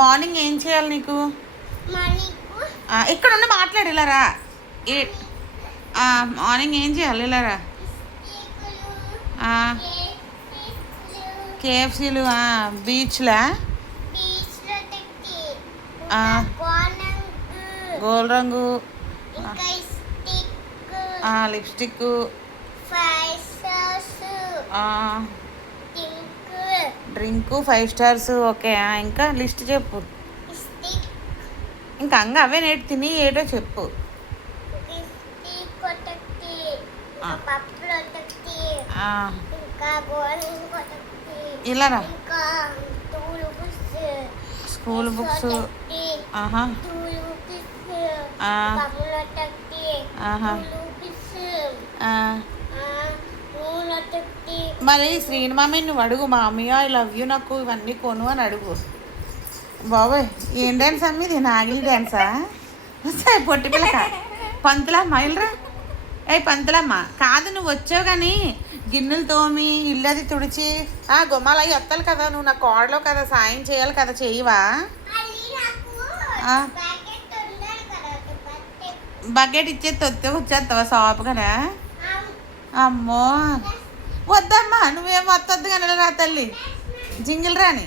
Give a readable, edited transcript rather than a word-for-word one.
Morning ఏం చేయాలి నీకు? ఇక్కడ ఉండి మాట్లాడేలారా. మార్నింగ్ ఏం చేయాలి ఇలారా? కేఎఫ్సీలు, బీచ్లా, గోల్డ్ రంగు, లిప్స్టిక్, డ్రింక్ 5 స్టార్స్. ఓకే, ఇంకా లిస్ట్ చెప్పు. ఇంకా అవే నేటి తిని ఏటో చెప్పు. ఇలారా స్కూల్ బుక్స్. మరి శ్రీని మామి నువ్వు అడుగు, మామీ ఐ లవ్ యూ నాకు ఇవన్నీ కొను అని అడుగు. బాబోయ్, ఏం డ్యాన్స్ అమ్మ ఇది? నాగిలి డ్యాన్సా? పొట్టి పిల్లక పంతులమ్మ ఇల్లరా. పంతులమ్మ కాదు, నువ్వు వచ్చావు కానీ గిన్నెలు తోమి ఇల్లు అది తుడిచి గుమ్మాలు అవి ఎత్తాలి కదా. నువ్వు నా కోడలో కదా, సాయం చేయాలి కదా, చెయ్యవా? బకెట్ ఇచ్చేది వస్తే వచ్చేస్తావా షాప్ కదా? అమ్మో వద్దమ్మా, నువ్వేం వద్దొద్దు కానీ రా తల్లి, జింగిల్ రాని.